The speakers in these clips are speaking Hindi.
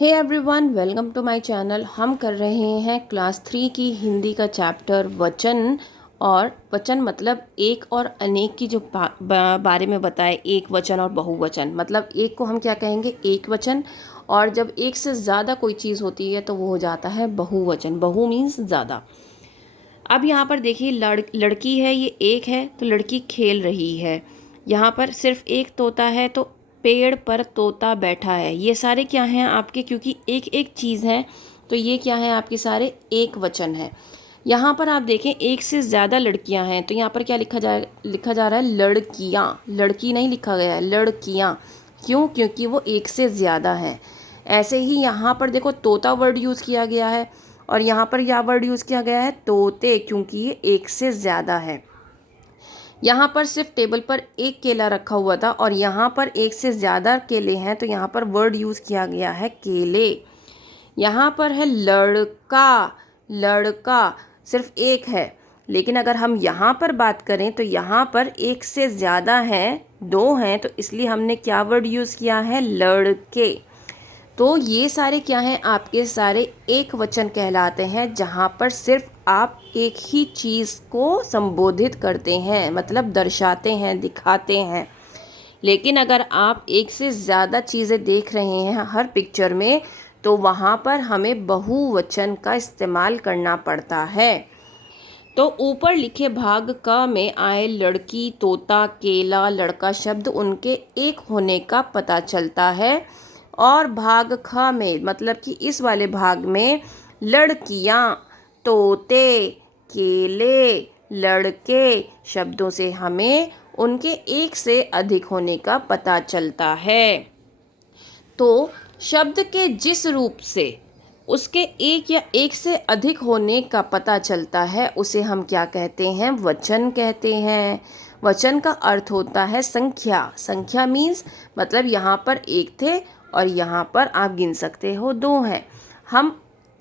Hey everyone, welcome to my channel. हम कर रहे हैं क्लास 3 की हिंदी का चैप्टर वचन। और वचन मतलब एक और अनेक की जो बारे में बताए। एक वचन और बहुवचन मतलब एक को हम क्या कहेंगे, एक वचन। और जब एक से ज़्यादा कोई चीज़ होती है तो वो हो जाता है बहुवचन। बहु मीन्स ज़्यादा। अब यहाँ पर देखिए, लड़की है, ये एक है तो लड़की खेल रही है। यहाँ पर सिर्फ एक तोता है तो पेड़ पर तोता बैठा है। ये सारे क्या हैं आपके, क्योंकि एक एक चीज़ है तो ये क्या है आपके, सारे एक वचन है। यहाँ पर आप देखें, एक से ज़्यादा लड़कियाँ हैं तो यहाँ पर क्या लिखा जा रहा है, लड़कियाँ। लड़की नहीं लिखा गया है, लड़कियाँ। क्यों? क्योंकि वो एक से ज़्यादा हैं। ऐसे ही यहाँ पर देखो, तोता वर्ड यूज़ किया गया है और यहाँ पर यह वर्ड यूज़ किया गया है तोते, क्योंकि ये एक से ज़्यादा है। यहाँ पर सिर्फ टेबल पर एक केला रखा हुआ था और यहाँ पर एक से ज़्यादा केले हैं तो यहाँ पर वर्ड यूज़ किया गया है केले। यहाँ पर है लड़का। लड़का सिर्फ एक है, लेकिन अगर हम यहाँ पर बात करें तो यहाँ पर एक से ज़्यादा हैं, दो हैं, तो इसलिए हमने क्या वर्ड यूज़ किया है, लड़के। तो ये सारे क्या हैं आपके, सारे एक वचन कहलाते हैं, जहाँ पर सिर्फ आप एक ही चीज़ को संबोधित करते हैं, मतलब दर्शाते हैं, दिखाते हैं। लेकिन अगर आप एक से ज़्यादा चीज़ें देख रहे हैं हर पिक्चर में तो वहाँ पर हमें बहुवचन का इस्तेमाल करना पड़ता है। तो ऊपर लिखे भाग क में आए लड़की, तोता, केला, लड़का शब्द उनके एक होने का पता चलता है। और भाग ख में मतलब कि इस वाले भाग में लड़कियाँ, तोते, केले, लड़के शब्दों से हमें उनके एक से अधिक होने का पता चलता है। तो शब्द के जिस रूप से उसके एक या एक से अधिक होने का पता चलता है उसे हम क्या कहते हैं, वचन कहते हैं। वचन का अर्थ होता है संख्या। संख्या मीन्स मतलब यहाँ पर एक थे और यहाँ पर आप गिन सकते हो दो हैं। हम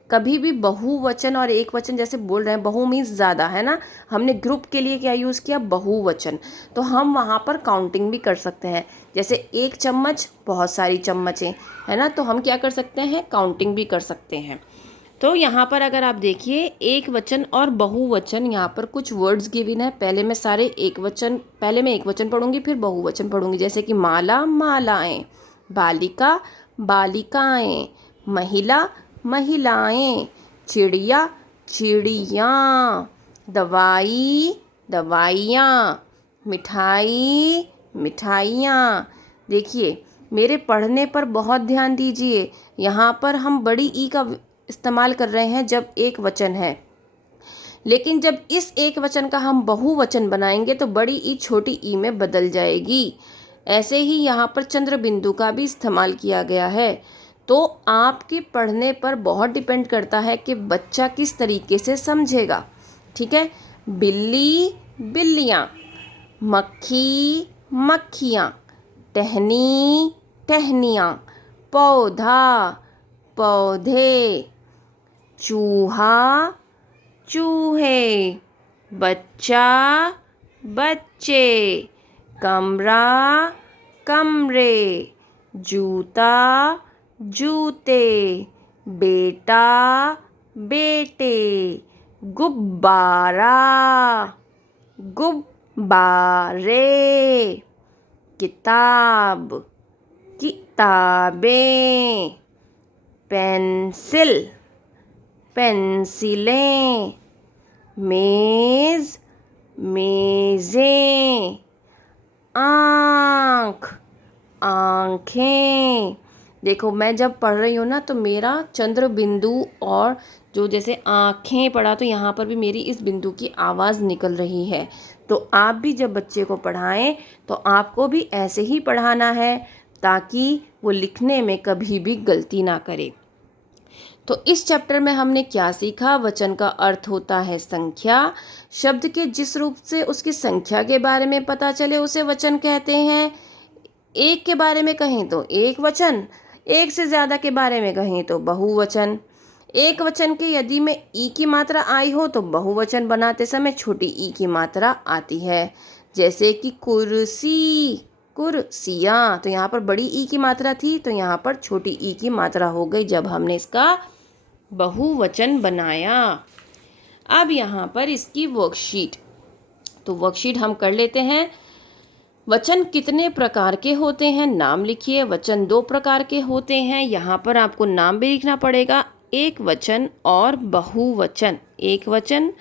कभी भी बहुवचन और एक वचन जैसे बोल रहे हैं, बहु मीन्स ज़्यादा है ना, हमने ग्रुप के लिए क्या यूज़ किया, बहुवचन। तो हम वहाँ पर काउंटिंग भी कर सकते हैं, जैसे एक चम्मच, बहुत सारी चम्मचें, है ना, तो हम क्या कर सकते हैं, काउंटिंग भी कर सकते हैं। तो यहाँ पर अगर आप देखिए, एक वचन और बहुवचन, यहाँ पर कुछ वर्ड्स गिवन है। पहले मैं एक वचन पढ़ूंगी, फिर बहुवचन पढ़ूंगी। जैसे कि माला, मालाएं, बालिका, बालिकाएं, महिला, महिलाएं, चिड़िया, चिड़ियाँ, दवाई, दवाइयाँ, मिठाई, मिठाइयाँ। देखिए, मेरे पढ़ने पर बहुत ध्यान दीजिए। यहाँ पर हम बड़ी ई का इस्तेमाल कर रहे हैं जब एक वचन है, लेकिन जब इस एक वचन का हम बहुवचन बनाएंगे तो बड़ी ई छोटी ई में बदल जाएगी। ऐसे ही यहाँ पर चंद्र बिंदु का भी इस्तेमाल किया गया है। तो आपके पढ़ने पर बहुत डिपेंड करता है कि बच्चा किस तरीके से समझेगा। ठीक है। बिल्ली, बिल्लियाँ, मक्खी, मक्खियाँ, टहनी, टहनियाँ, पौधा, पौधे, चूहा, चूहे, बच्चा, बच्चे, कमरा, कमरे, जूता, जूते, बेटा, बेटे, गुब्बारा, गुब्बारे, किताब, किताबें, पेंसिल, पेंसिलें, मेज़, मेज़ें, आँख, आँखें। देखो, मैं जब पढ़ रही हूँ ना तो मेरा चंद्र बिंदु और जो जैसे आँखें पढ़ा तो यहाँ पर भी मेरी इस बिंदु की आवाज़ निकल रही है। तो आप भी जब बच्चे को पढ़ाएं तो आपको भी ऐसे ही पढ़ाना है ताकि वो लिखने में कभी भी गलती ना करे। तो इस चैप्टर में हमने क्या सीखा, वचन का अर्थ होता है संख्या। शब्द के जिस रूप से उसकी संख्या के बारे में पता चले उसे वचन कहते हैं। एक के बारे में कहें तो एक वचन, एक से ज़्यादा के बारे में कहें तो बहुवचन। एक वचन के यदि में ई की मात्रा आई हो तो बहुवचन बनाते समय छोटी ई की मात्रा आती है। जैसे कि कुर्सी, कुर्सियाँ। तो यहाँ पर बड़ी ई की मात्रा थी तो यहाँ पर छोटी ई की मात्रा हो गई जब हमने इसका बहुवचन बनाया। अब यहाँ पर इसकी वर्कशीट, तो वर्कशीट हम कर लेते हैं। वचन कितने प्रकार के होते हैं, नाम लिखिए। वचन 2 प्रकार के होते हैं, यहाँ पर आपको नाम भी लिखना पड़ेगा। एक वचन और बहुवचन, एक वचन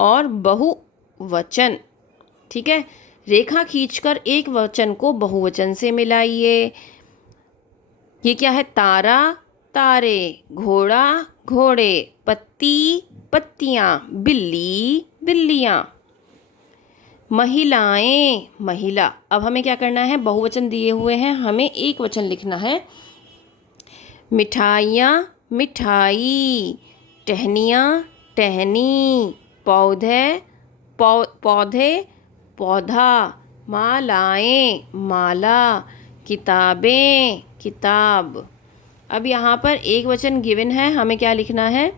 और बहुवचन, ठीक है। रेखा खींचकर एक वचन को बहुवचन से मिलाइए। ये क्या है, तारा तारे, घोड़ा घोड़े, पत्ती पत्तियाँ, बिल्ली बिल्लियाँ, महिलाएं महिला। अब हमें क्या करना है, बहुवचन दिए हुए हैं, हमें एक वचन लिखना है। मिठाइयाँ मिठाई, टहनियाँ टहनी, पौधे पौधे पौधा, मालाएं माला, किताबें किताब। अब यहाँ पर एक वचन गिवन है, हमें क्या लिखना है,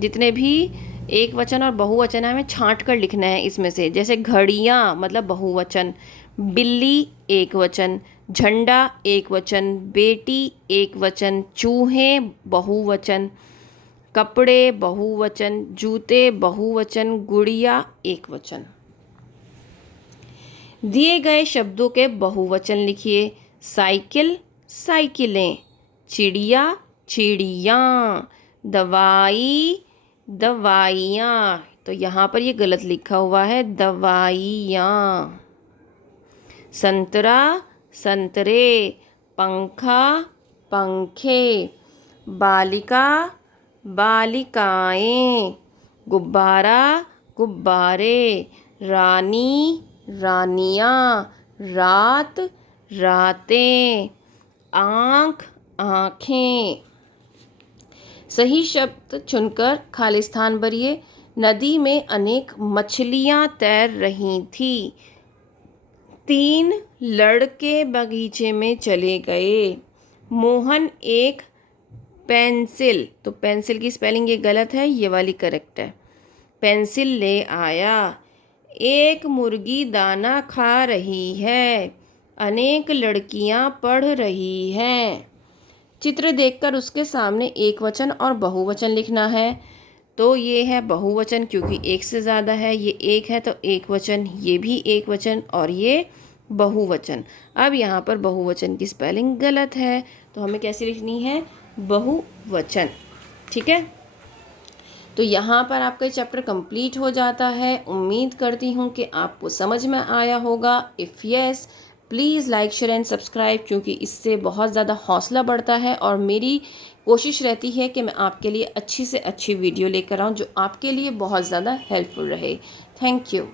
जितने भी एक वचन और बहुवचन है हमें छांट कर लिखना है इसमें से। जैसे घड़ियाँ मतलब बहुवचन, बिल्ली एक वचन, झंडा एक वचन, बेटी एक वचन, चूहे बहुवचन, कपड़े बहुवचन, जूते बहुवचन, गुड़िया एक वचन। दिए गए शब्दों के बहुवचन लिखिए। साइकिल साइकिलें, चिड़िया चिड़ियाँ, दवाई दवाइयाँ। तो यहाँ पर ये गलत लिखा हुआ है, दवाइयाँ। संतरा संतरे, पंखा पंखे, बालिका बालिकाएं, गुब्बारा गुब्बारे, रानी रानियाँ, रात रातें, आँख आँखें। सही शब्द चुनकर खाली स्थान भरिए। नदी में अनेक मछलियाँ तैर रही थी। 3 लड़के बगीचे में चले गए। मोहन एक पेंसिल, तो पेंसिल की स्पेलिंग ये गलत है, ये वाली करेक्ट है, पेंसिल ले आया। एक मुर्गी दाना खा रही है। अनेक लड़कियां पढ़ रही हैं। चित्र देखकर उसके सामने एक वचन और बहुवचन लिखना है। तो ये है बहुवचन क्योंकि एक से ज़्यादा है, ये एक है तो एक वचन, ये भी एक वचन और ये बहुवचन। अब यहाँ पर बहुवचन की स्पेलिंग गलत है तो हमें कैसे लिखनी है, बहुवचन, ठीक है। तो यहाँ पर आपका चैप्टर कंप्लीट हो जाता है। उम्मीद करती हूँ कि आपको समझ में आया होगा। If yes, please like share and subscribe, क्योंकि इससे बहुत ज़्यादा हौसला बढ़ता है और मेरी कोशिश रहती है कि मैं आपके लिए अच्छी से अच्छी वीडियो लेकर आऊँ जो आपके लिए बहुत ज़्यादा हेल्पफुल रहे। Thank you.